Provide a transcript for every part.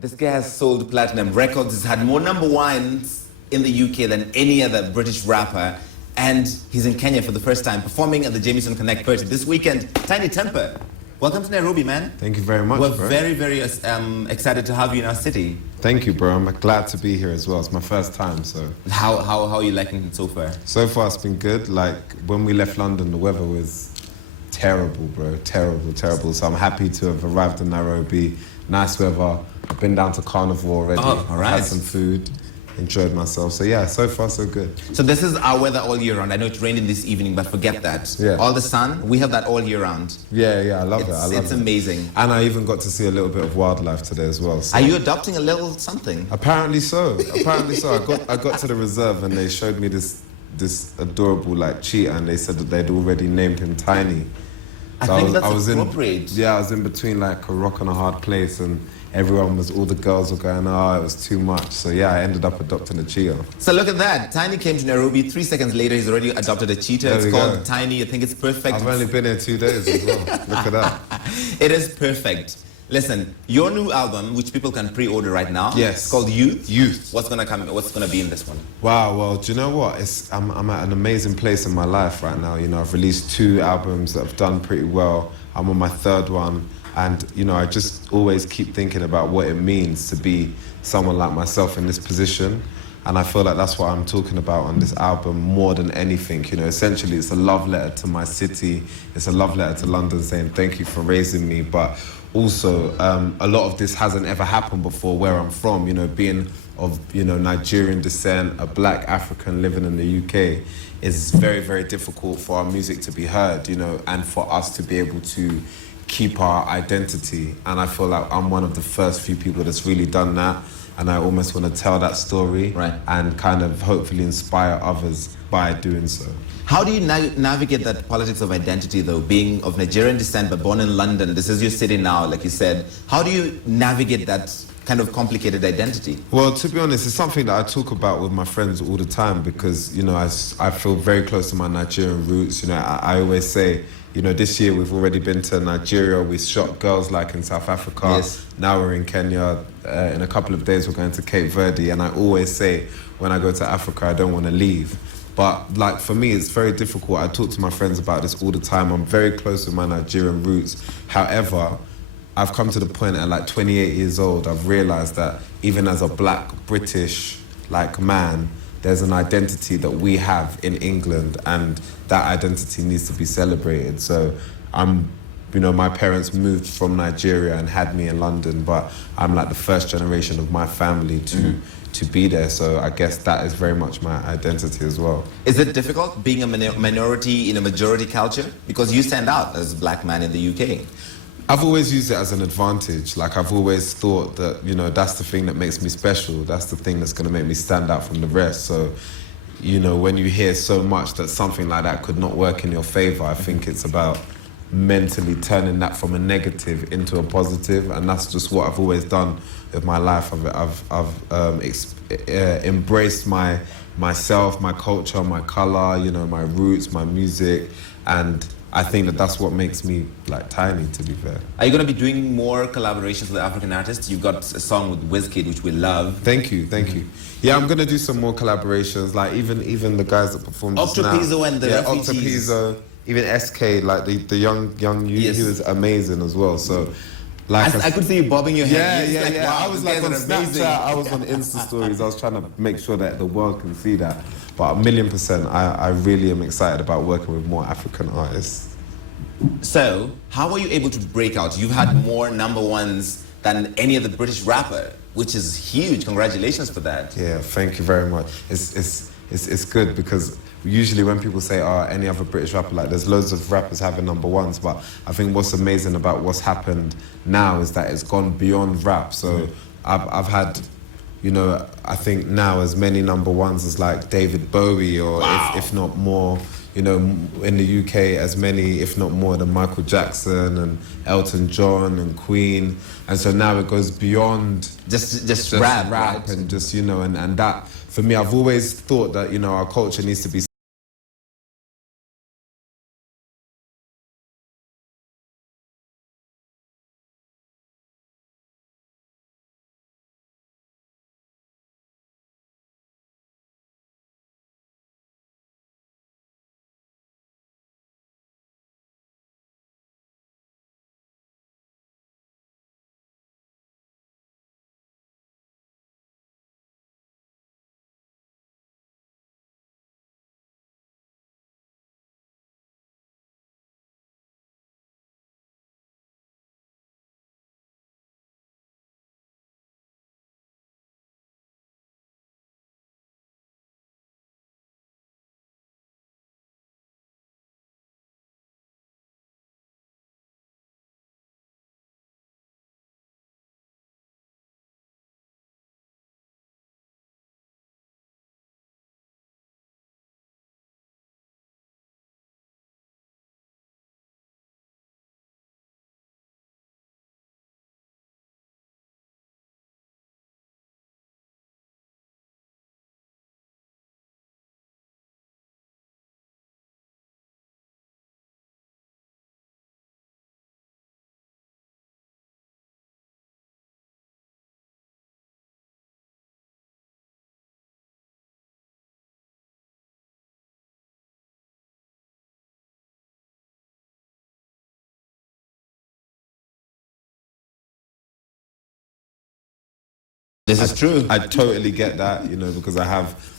This guy has sold platinum records. He's had more number ones in the UK than any other British rapper. And he's in Kenya for the first time, performing at the Jameson Connect party this weekend. Tinie Tempah, welcome to Nairobi, man. Thank you very much, We're bro. very excited to have you in our city. Thank you, bro. I'm glad to be here as well. It's my first time, so. How are you liking it so far? So far, it's been good. Like, when we left London, the weather was terrible, bro. Terrible. So I'm happy to have arrived in Nairobi. Nice weather. I've been down to Carnival already. Oh, all right. Had some food. Enjoyed myself. So yeah, so far so good. So this is our weather all year round. I know it's raining this evening, but forget that. Yeah. All the sun, we have that all year round. Yeah, I love it. It's amazing. And I even got to see a little bit of wildlife today as well. So. Are you adopting a little something? Apparently so. I got to the reserve and they showed me this adorable like cheetah, and they said that they'd already named him Tiny. So I think that's appropriate. I was in between like a rock and a hard place, and all the girls were going, oh, it was too much. So yeah, I ended up adopting a cheetah. So look at that. Tiny came to Nairobi. 3 seconds later, he's already adopted a cheetah. It's called Tiny. I think it's perfect. I've only been here 2 days as well. Look at that. It is perfect. Listen, your new album, which people can pre-order right now, yes, it's called Youth. Youth. What's gonna be in this one? Wow, well, do you know what? I'm at an amazing place in my life right now. You know, I've released 2 albums that have done pretty well. I'm on my 3rd one. And, you know, I just always keep thinking about what it means to be someone like myself in this position. And I feel like that's what I'm talking about on this album more than anything. You know, essentially it's a love letter to my city. It's a love letter to London saying thank you for raising me. But also, a lot of this hasn't ever happened before where I'm from. You know, being of, you know, Nigerian descent, a black African living in the UK, is very difficult for our music to be heard, you know, and for us to be able to keep our identity. And I feel like I'm one of the first few people that's really done that, and I almost want to tell that story, and kind of hopefully inspire others by doing so. How do you navigate that politics of identity, though, being of Nigerian descent but born in London? This is your city now, like you said. How do you navigate that kind of complicated identity? Well, to be honest, it's something that I talk about with my friends all the time because, you know, I feel very close to my Nigerian roots. You know, I always say, you know, this year we've already been to Nigeria. We shot girls like in South Africa. Yes. Now we're in Kenya. In a couple of days we're going to Cape Verde. And I always say, when I go to Africa, I don't want to leave. But like for me, it's very difficult. I talk to my friends about this all the time. I'm very close with my Nigerian roots. However, I've come to the point at like 28 years old, I've realized that even as a black British like man, there's an identity that we have in England, and that identity needs to be celebrated. So you know, my parents moved from Nigeria and had me in London, but I'm like the first generation of my family to be there. So I guess that is very much my identity as well. Is it difficult being a minority in a majority culture? Because you stand out as a black man in the UK. I've always used it as an advantage. Like, I've always thought that, you know, that's the thing that makes me special. That's the thing that's going to make me stand out from the rest. So, you know, when you hear so much that something like that could not work in your favor, I think it's about mentally turning that from a negative into a positive. And that's just what I've always done with my life. I've embraced myself, my culture, my color, you know, my roots, my music, and I think that that's what makes me like Tiny, to be fair. Are you going to be doing more collaborations with African artists? You've got a song with Wizkid, which we love. Thank you. Yeah, I'm going to do some more collaborations, like even the guys that performed just now. Octopizzo and the Refugees. Octopizzo, even SK, like the young youth, yes. He was amazing as well. So, like I could see you bobbing your head. Yeah. Wow, I was like on Snapchat, I was on Insta stories. I was trying to make sure that the world can see that. But 1,000,000%, I really am excited about working with more African artists. So, how were you able to break out? You've had more number ones than any other British rapper, which is huge. Congratulations for that. Yeah, thank you very much. It's good because usually when people say, oh, any other British rapper, like there's loads of rappers having number ones, but I think what's amazing about what's happened now is that it's gone beyond rap. So I've had, you know, I think now as many number ones as like David Bowie, or if not more, you know, in the UK as many, if not more, than Michael Jackson and Elton John and Queen. And so now it goes beyond just rap, right? And just, you know, and that, for me, I've always thought that, you know, our culture needs to be This is true. I totally get that, you know, because I have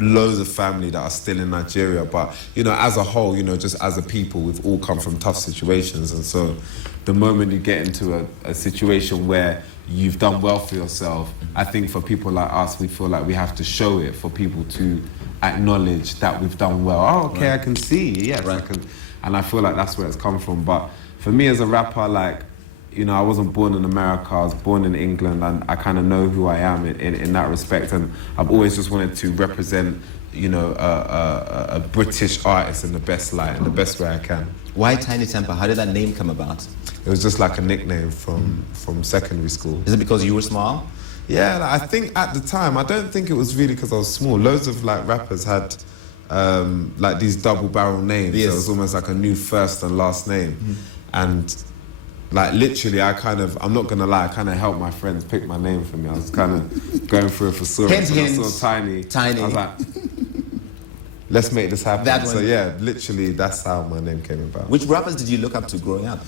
loads of family that are still in Nigeria. But, you know, as a whole, you know, just as a people, we've all come from tough situations. And so the moment you get into a situation where you've done well for yourself, I think for people like us, we feel like we have to show it for people to acknowledge that we've done well. Oh, okay, I can see, yes, I can. And I feel like that's where it's come from. But for me as a rapper, like, you know, I wasn't born in America, I was born in England, and I kind of know who I am in that respect. And I've always just wanted to represent, you know, a British artist in the best light, in the best way I can. Why Tinie Tempah? How did that name come about? It was just like a nickname from secondary school. Is it because you were small? Yeah, like, I think at the time, I don't think it was really because I was small. Loads of like rappers had like these double barrel names. Yes. So it was almost like a new first and last name. And like literally, I'm not gonna lie, I kind of helped my friends pick my name for me. I was kind of going through a thesaurus. Hint, I hint. saw Tinie. Tinie. I was like, let's make this happen. That one. So yeah, literally, that's how my name came about. Which rappers did you look up to growing up?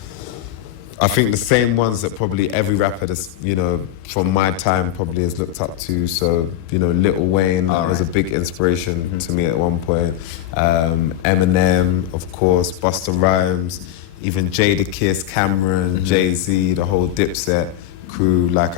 I think the same ones that probably every rapper that's, you know, from my time probably has looked up to. So, you know, Lil Wayne was a big inspiration to me at one point. Eminem, of course, Busta Rhymes, even Jadakiss, Cameron, Jay-Z, the whole Dipset crew. Like,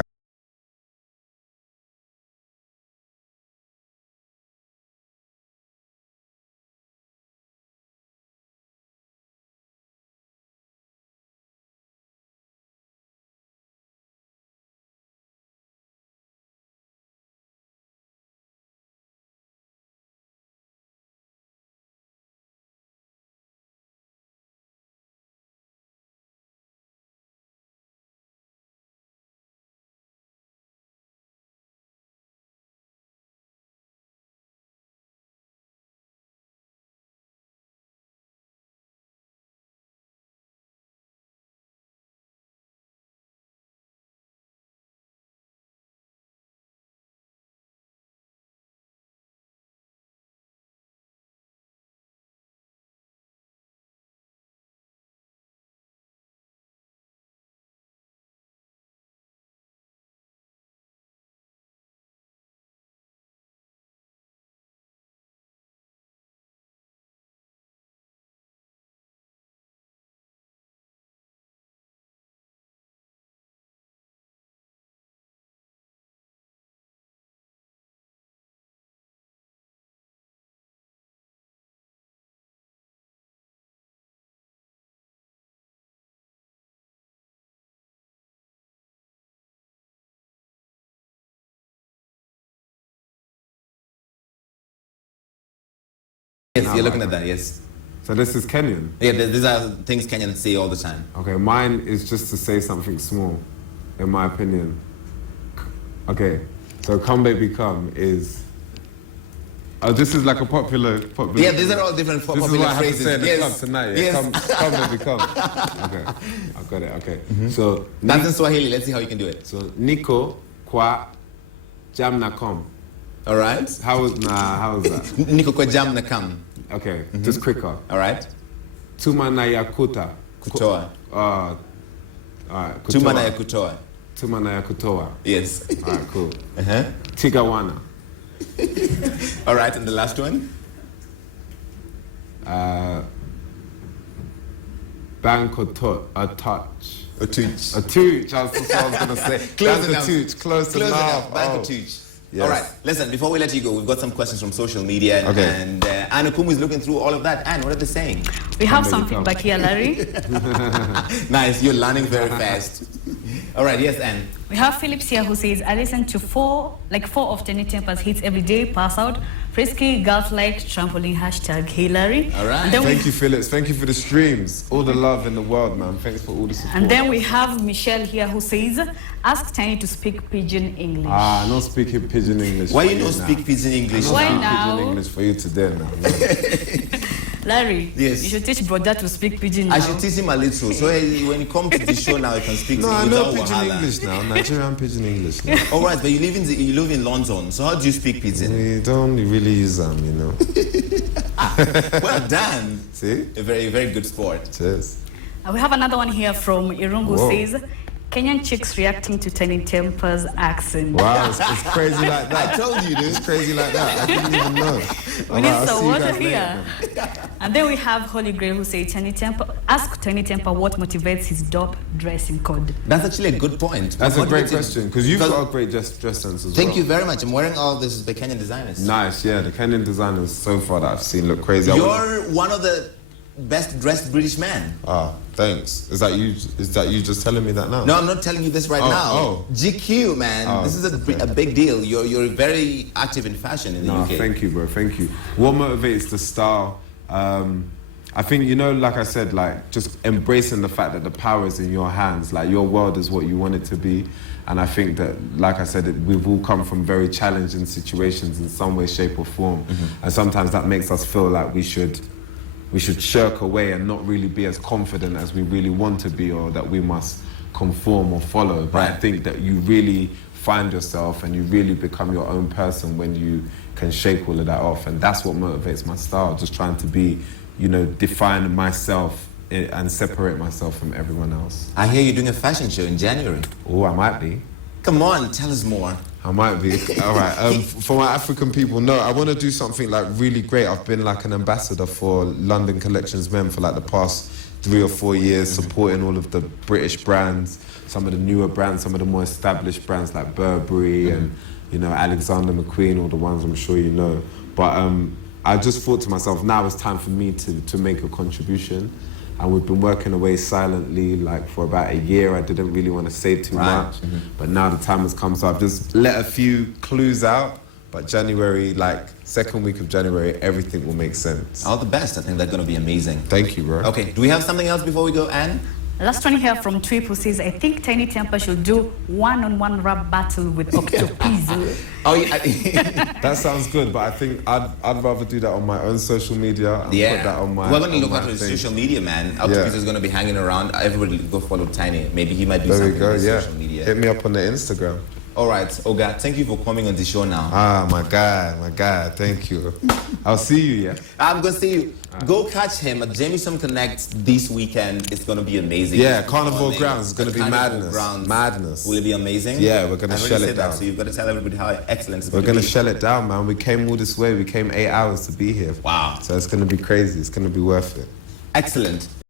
Yes, you're looking at that, yes. so this is Kenyan. Yeah, these are things Kenyans say all the time. Okay, mine is just to say something small, in my opinion. Okay, so Come Baby Come is... Oh, this is like a popular... Yeah, these are all different This is popular what I have to phrases. say in the Yes. club tonight. Yeah? Yes. Come Baby Come. Okay, I got it, okay. So, That's in Swahili. Let's see how you can do it. so Niko Kwa Jamna Kom. All right. How was that? Niko kwa jam na kam. Okay, just quicker. All right. Tuma na Yakuta. Kutoa. All right, Tuma na ya kutoa. Tuma na Yakutoa. Yes. All right, cool. Uh-huh. Tigawana. All right, and the last one? Bank or a touch. A tooch. A tooch, that's what I was going to say. Close That's enough. a tooch, close enough. Bank Oh. a tooch. Yes. All right, listen, before we let you go, we've got some questions from social media. Okay. And Anne Okumu is looking through all of that. Anne, what are they saying? We have Come some baby, come. feedback here, Larry. Nice, you're learning very fast. All right, yes, Anne. We have Phillips here who says, I listen to four of Tinie Tempah's hits every day, pass out, frisky, golf-like, trampoline, hashtag, hey Larry. All right. And then, Thank you, Phillips. Thank you for the streams. All the love in the world, man. Thanks for all the support. and then we have Michelle here who says, ask Tinie to speak Pidgin English. Ah, not speaking Pidgin English. Why for you don't now. speak Pidgin English? Why Speak now? Pidgin English for you today now. Larry, Yes. you should teach brother to speak Pidgin now. I should teach him a little. So when you come to the show now, you can speak No, to I him know without Pidgin wahala. English now. Nigerian Pidgin English. Now. All right, but you live in London. So how do you speak Pidgin? We don't really use them, you know. Well done. See? A very, very good sport. Cheers. We have another one here from Irungu Whoa. says, Kenyan chicks reacting to Tinie Tempah's accent. Wow, it's crazy like that. I told you, dude. It's crazy like that. I didn't even know. We need some water here. And then we have Holy Grail who say ask Tinie Tempah what motivates his dope dressing code. That's actually a good point. That's a great question, because you've got a great dress sense as well. Thank you very much. I'm wearing all this the Kenyan designers. Nice, yeah. The Kenyan designers so far that I've seen look crazy. You're one of the best dressed British men. Ah, thanks. Is that you just telling me that now? No, I'm not telling you this right now. Oh. GQ, man. This is a big deal. You're very active in fashion in the UK. Thank you, bro. Thank you. What motivates the style? I think, you know, like I said, like just embracing the fact that the power is in your hands. Like your world is what you want it to be. And I think that, like I said, we've all come from very challenging situations in some way, shape or form. And sometimes that makes us feel like we should shirk away and not really be as confident as we really want to be, or that we must conform or follow. But I think that you really find yourself and you really become your own person when you can shake all of that off. And that's what motivates my style, just trying to be, you know, define myself and separate myself from everyone else. I hear you're doing a fashion show in January. Oh, I might be. Come on, tell us more. I might be. All right. For my African people, no, I want to do something like really great. I've been like an ambassador for London Collections Men for like the past 3 or 4 years, supporting all of the British brands, some of the newer brands, some of the more established brands like Burberry and, you know, Alexander McQueen, all the ones I'm sure you know. But I just thought to myself, now it's time for me to make a contribution. And we've been working away silently like for about a year. I didn't really want to say too much, but now the time has come. So I've just let a few clues out, but January, like second week of January, everything will make sense. All the best. I think that's going to be amazing. Thank you, bro. Okay, do we have something else before we go, Anne? Last one here from Triple says, I think Tinie Tempah should do one-on-one rap battle with Octopizzo. Oh, yeah. That sounds good, but I think I'd rather do that on my own social media and put that on my. We're going to look at his social media, man. Octopizzo is going to be hanging around. Everybody go follow Tinie. Maybe he might do something on his social media. Hit me up on the Instagram. All right, Oga, thank you for coming on the show now. Ah, my God, thank you. I'll see you, yeah? I'm going to see you. Go catch him at Jameson Connect this weekend. It's going to be amazing. Yeah, Carnival Grounds. It's going to be madness. Madness. Will it be amazing? Yeah, we're going to shell it down. So you've got to tell everybody how excellent it's going to be. We're going to shell it down, man. We came all this way. We came 8 hours to be here. Wow. So it's going to be crazy. It's going to be worth it. Excellent.